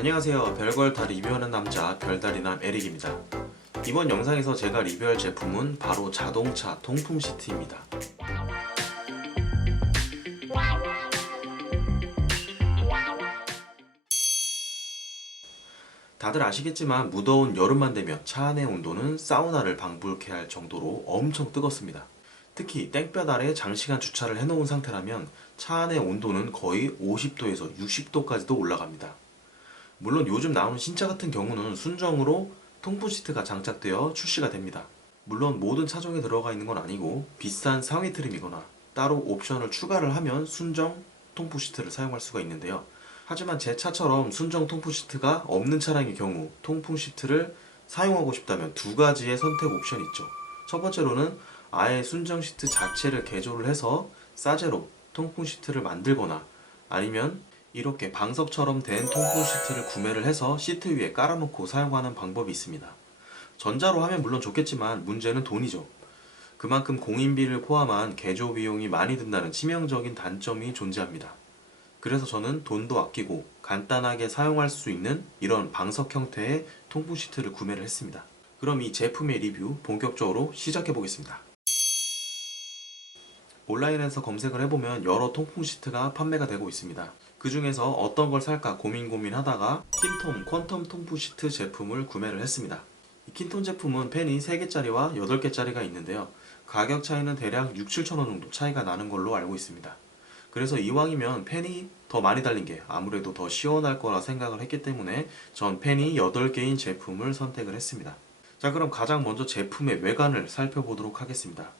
안녕하세요. 별걸 다 리뷰하는 남자 별다리남 에릭입니다. 이번 영상에서 제가 리뷰할 제품은 바로 자동차 통풍 시트입니다. 다들 아시겠지만 무더운 여름만 되면 차 안의 온도는 사우나를 방불케 할 정도로 엄청 뜨겁습니다. 특히 땡볕 아래 장시간 주차를 해놓은 상태라면 차 안의 온도는 거의 50도에서 60도까지도 올라갑니다. 물론 요즘 나오는 신차 같은 경우는 순정으로 통풍 시트가 장착되어 출시가 됩니다. 물론 모든 차종에 들어가 있는 건 아니고 비싼 상위 트림이거나 따로 옵션을 추가를 하면 순정 통풍 시트를 사용할 수가 있는데요. 하지만 제 차처럼 순정 통풍 시트가 없는 차량의 경우 통풍 시트를 사용하고 싶다면 두 가지의 선택 옵션이 있죠. 첫 번째로는 아예 순정 시트 자체를 개조를 해서 싸제로 통풍 시트를 만들거나 아니면 이렇게 방석처럼 된 통풍 시트를 구매를 해서 시트 위에 깔아놓고 사용하는 방법이 있습니다. 전자로 하면 물론 좋겠지만 문제는 돈이죠. 그만큼 공인비를 포함한 개조 비용이 많이 든다는 치명적인 단점이 존재합니다. 그래서 저는 돈도 아끼고 간단하게 사용할 수 있는 이런 방석 형태의 통풍 시트를 구매를 했습니다. 그럼 이 제품의 리뷰 본격적으로 시작해 보겠습니다. 온라인에서 검색을 해보면 여러 통풍 시트가 판매가 되고 있습니다. 그 중에서 어떤 걸 살까 고민하다가 킨톰 퀀텀 통풍 시트 제품을 구매를 했습니다. 이 킨톰 제품은 팬이 3개짜리와 8개짜리가 있는데요. 가격 차이는 대략 6-7천원 정도 차이가 나는 걸로 알고 있습니다. 그래서 이왕이면 팬이 더 많이 달린 게 아무래도 더 시원할 거라 생각을 했기 때문에 전 팬이 8개인 제품을 선택을 했습니다. 자, 그럼 가장 먼저 제품의 외관을 살펴보도록 하겠습니다.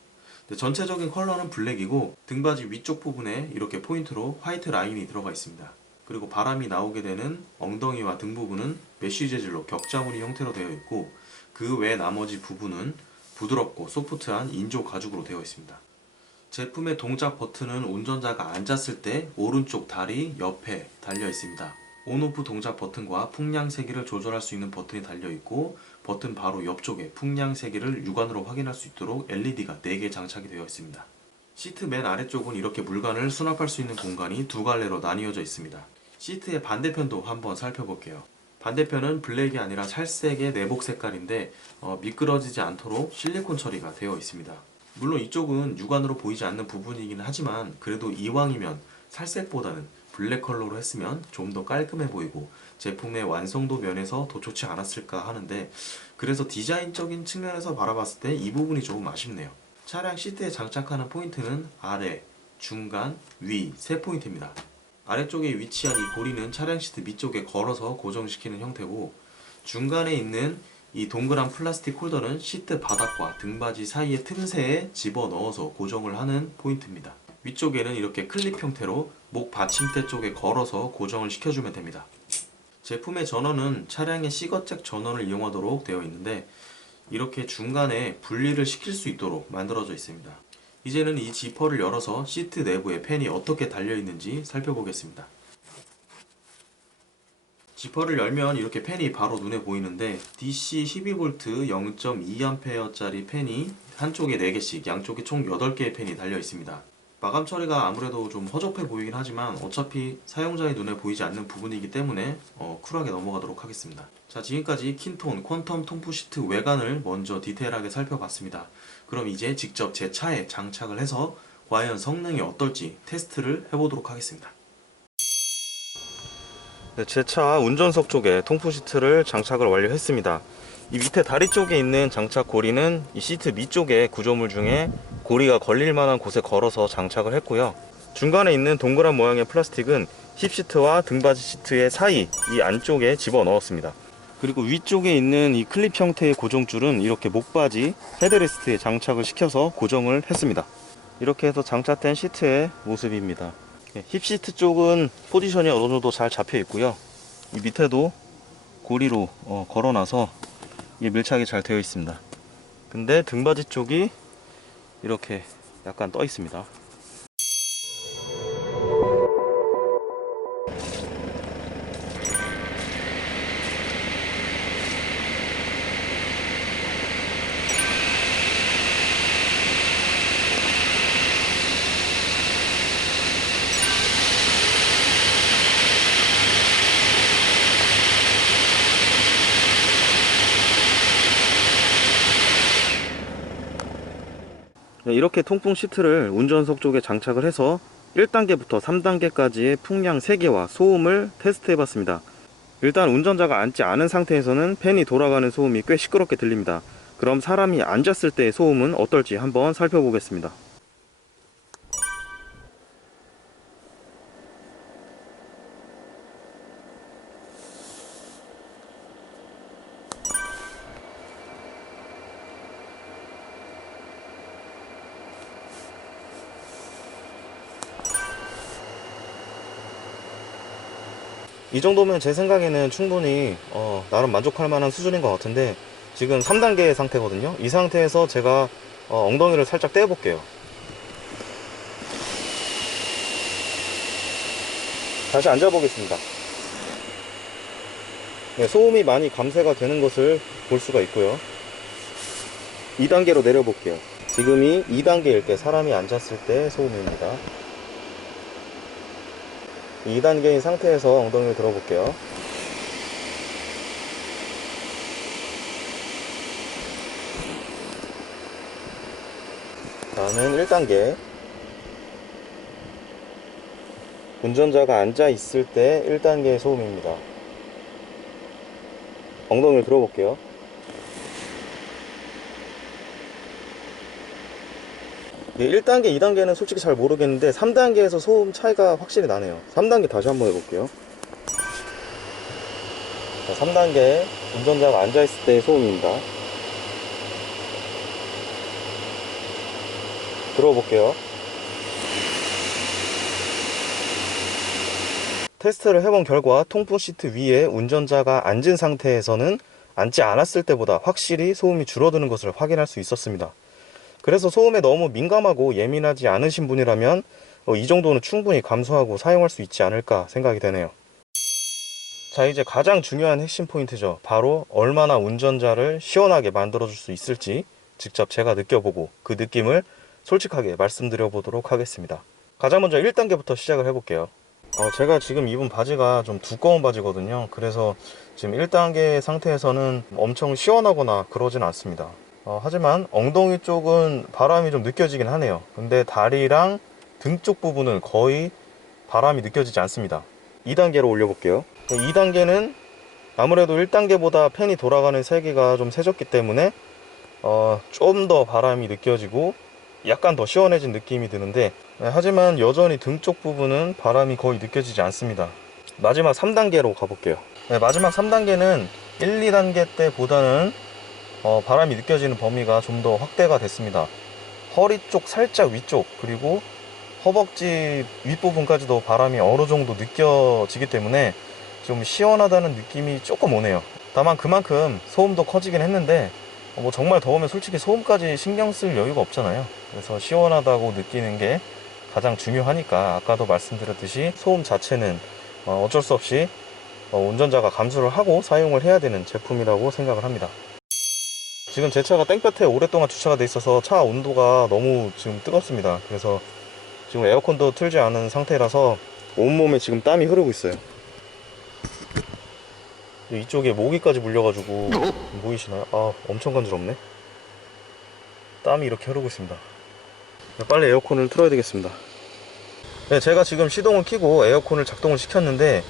전체적인 컬러는 블랙이고 등받이 위쪽 부분에 이렇게 포인트로 화이트 라인이 들어가 있습니다. 그리고 바람이 나오게 되는 엉덩이와 등 부분은 메쉬 재질로 격자무늬 형태로 되어 있고 그 외 나머지 부분은 부드럽고 소프트한 인조 가죽으로 되어 있습니다. 제품의 동작 버튼은 운전자가 앉았을 때 오른쪽 다리 옆에 달려 있습니다. 온오프 동작 버튼과 풍량 세기를 조절할 수 있는 버튼이 달려있고 버튼 바로 옆쪽에 풍량 세기를 육안으로 확인할 수 있도록 LED가 4개 장착이 되어 있습니다. 시트 맨 아래쪽은 이렇게 물건을 수납할 수 있는 공간이 두 갈래로 나뉘어져 있습니다. 시트의 반대편도 한번 살펴볼게요. 반대편은 블랙이 아니라 살색의 내복 색깔인데 미끄러지지 않도록 실리콘 처리가 되어 있습니다. 물론 이쪽은 육안으로 보이지 않는 부분이긴 하지만 그래도 이왕이면 살색보다는 블랙 컬러로 했으면 좀 더 깔끔해 보이고 제품의 완성도 면에서 더 좋지 않았을까 하는데 그래서 디자인적인 측면에서 바라봤을 때 이 부분이 조금 아쉽네요. 차량 시트에 장착하는 포인트는 아래, 중간, 위 3포인트입니다. 아래쪽에 위치한 이 고리는 차량 시트 밑쪽에 걸어서 고정시키는 형태고 중간에 있는 이 동그란 플라스틱 홀더는 시트 바닥과 등받이 사이의 틈새에 집어넣어서 고정을 하는 포인트입니다. 위쪽에는 이렇게 클립 형태로 목 받침대 쪽에 걸어서 고정을 시켜주면 됩니다. 제품의 전원은 차량의 시거잭 전원을 이용하도록 되어 있는데 이렇게 중간에 분리를 시킬 수 있도록 만들어져 있습니다. 이제는 이 지퍼를 열어서 시트 내부에 팬이 어떻게 달려있는지 살펴보겠습니다. 지퍼를 열면 이렇게 팬이 바로 눈에 보이는데 DC 12V 0.2A짜리 팬이 한쪽에 4개씩 양쪽에 총 8개의 팬이 달려 있습니다. 마감 처리가 아무래도 좀 허접해 보이긴 하지만 어차피 사용자의 눈에 보이지 않는 부분이기 때문에 쿨하게 넘어가도록 하겠습니다. 자, 지금까지 킨톤 퀀텀 통풍 시트 외관을 먼저 디테일하게 살펴봤습니다. 그럼 이제 직접 제 차에 장착을 해서 과연 성능이 어떨지 테스트를 해보도록 하겠습니다. 네, 제 차 운전석 쪽에 통풍 시트를 장착을 완료했습니다. 이 밑에 다리 쪽에 있는 장착 고리는 이 시트 밑쪽에 구조물 중에 고리가 걸릴 만한 곳에 걸어서 장착을 했고요. 중간에 있는 동그란 모양의 플라스틱은 힙시트와 등받이 시트의 사이 이 안쪽에 집어 넣었습니다. 그리고 위쪽에 있는 이 클립 형태의 고정줄은 이렇게 목바지 헤드레스트에 장착을 시켜서 고정을 했습니다. 이렇게 해서 장착된 시트의 모습입니다. 힙시트 쪽은 포지션이 어느 정도 잘 잡혀 있고요. 이 밑에도 고리로 걸어놔서 이게 밀착이 잘 되어 있습니다. 근데 등받이 쪽이 이렇게 약간 떠 있습니다. 이렇게 통풍 시트를 운전석 쪽에 장착을 해서 1단계부터 3단계까지의 풍량 3개와 소음을 테스트 해봤습니다. 일단 운전자가 앉지 않은 상태에서는 팬이 돌아가는 소음이 꽤 시끄럽게 들립니다. 그럼 사람이 앉았을 때의 소음은 어떨지 한번 살펴보겠습니다. 이 정도면 제 생각에는 충분히 나름 만족할 만한 수준인 것 같은데, 지금 3단계 상태거든요. 이 상태에서 제가 엉덩이를 살짝 떼어 볼게요. 다시 앉아 보겠습니다. 네, 소음이 많이 감쇄가 되는 것을 볼 수가 있고요. 2단계로 내려 볼게요. 지금이 2단계일 때, 사람이 앉았을 때 소음입니다. 2단계인 상태에서 엉덩이를 들어볼게요. 다음은 1단계. 운전자가 앉아 있을 때 1단계의 소음입니다. 엉덩이를 들어볼게요. 예, 1단계, 2단계는 솔직히 잘 모르겠는데 3단계에서 소음 차이가 확실히 나네요. 3단계 다시 한번 해볼게요. 자, 3단계 운전자가 앉아있을 때의 소음입니다. 들어볼게요. 테스트를 해본 결과 통풍 시트 위에 운전자가 앉은 상태에서는 앉지 않았을 때보다 확실히 소음이 줄어드는 것을 확인할 수 있었습니다. 그래서 소음에 너무 민감하고 예민하지 않으신 분이라면 이 정도는 충분히 감수하고 사용할 수 있지 않을까 생각이 되네요. 자, 이제 가장 중요한 핵심 포인트죠. 바로 얼마나 운전자를 시원하게 만들어줄 수 있을지 직접 제가 느껴보고 그 느낌을 솔직하게 말씀드려 보도록 하겠습니다. 가장 먼저 1단계부터 시작을 해볼게요. 제가 지금 입은 바지가 좀 두꺼운 바지거든요. 그래서 지금 1단계 상태에서는 엄청 시원하거나 그러진 않습니다. 하지만 엉덩이 쪽은 바람이 좀 느껴지긴 하네요. 근데 다리랑 등 쪽 부분은 거의 바람이 느껴지지 않습니다. 2단계로 올려볼게요. 2단계는 아무래도 1단계보다 팬이 돌아가는 세기가 좀 세졌기 때문에 좀 더 바람이 느껴지고 약간 더 시원해진 느낌이 드는데, 하지만 여전히 등 쪽 부분은 바람이 거의 느껴지지 않습니다. 마지막 3단계로 가볼게요. 마지막 3단계는 1, 2단계 때보다는 바람이 느껴지는 범위가 좀 더 확대가 됐습니다. 허리 쪽 살짝 위쪽, 그리고 허벅지 윗부분까지도 바람이 어느 정도 느껴지기 때문에 좀 시원하다는 느낌이 조금 오네요. 다만 그만큼 소음도 커지긴 했는데 정말 더우면 솔직히 소음까지 신경 쓸 여유가 없잖아요. 그래서 시원하다고 느끼는 게 가장 중요하니까 아까도 말씀드렸듯이 소음 자체는 어쩔 수 없이 운전자가 감수를 하고 사용을 해야 되는 제품이라고 생각을 합니다. 지금 제 차가 땡볕에 오랫동안 주차가 돼 있어서 차 온도가 너무 지금 뜨겁습니다. 그래서 지금 에어컨도 틀지 않은 상태라서 온몸에 지금 땀이 흐르고 있어요. 이쪽에 모기까지 물려가지고 보이시나요? 엄청 간지럽네. 땀이 이렇게 흐르고 있습니다. 빨리 에어컨을 틀어야 되겠습니다. 네, 제가 지금 시동을 켜고 에어컨을 작동을 시켰는데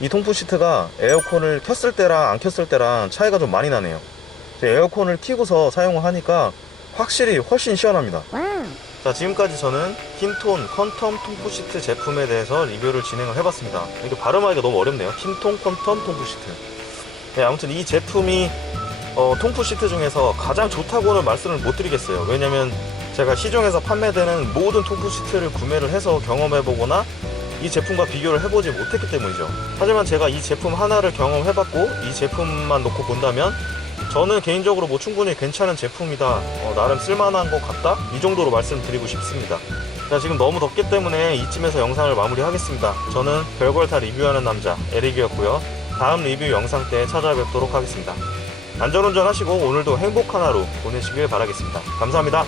이 통풍 시트가 에어컨을 켰을 때랑 안 켰을 때랑 차이가 좀 많이 나네요. 에어컨을 켜고서 사용을 하니까 확실히 훨씬 시원합니다. 자, 지금까지 저는 킨톤 퀀텀 통풍 시트 제품에 대해서 리뷰를 진행을 해봤습니다. 이게 발음하기가 너무 어렵네요. 킨톤 퀀텀 통풍 시트. 네, 아무튼 이 제품이 통풍 시트 중에서 가장 좋다고는 말씀을 못 드리겠어요. 왜냐면 제가 시중에서 판매되는 모든 통풍 시트를 구매를 해서 경험해보거나 이 제품과 비교를 해보지 못했기 때문이죠. 하지만 제가 이 제품 하나를 경험해봤고 이 제품만 놓고 본다면 저는 개인적으로 충분히 괜찮은 제품이다, 나름 쓸만한 것 같다, 이 정도로 말씀드리고 싶습니다. 자, 지금 너무 덥기 때문에 이쯤에서 영상을 마무리하겠습니다. 저는 별걸 다 리뷰하는 남자 에릭이었고요. 다음 리뷰 영상 때 찾아뵙도록 하겠습니다. 안전운전 하시고 오늘도 행복한 하루 보내시길 바라겠습니다. 감사합니다.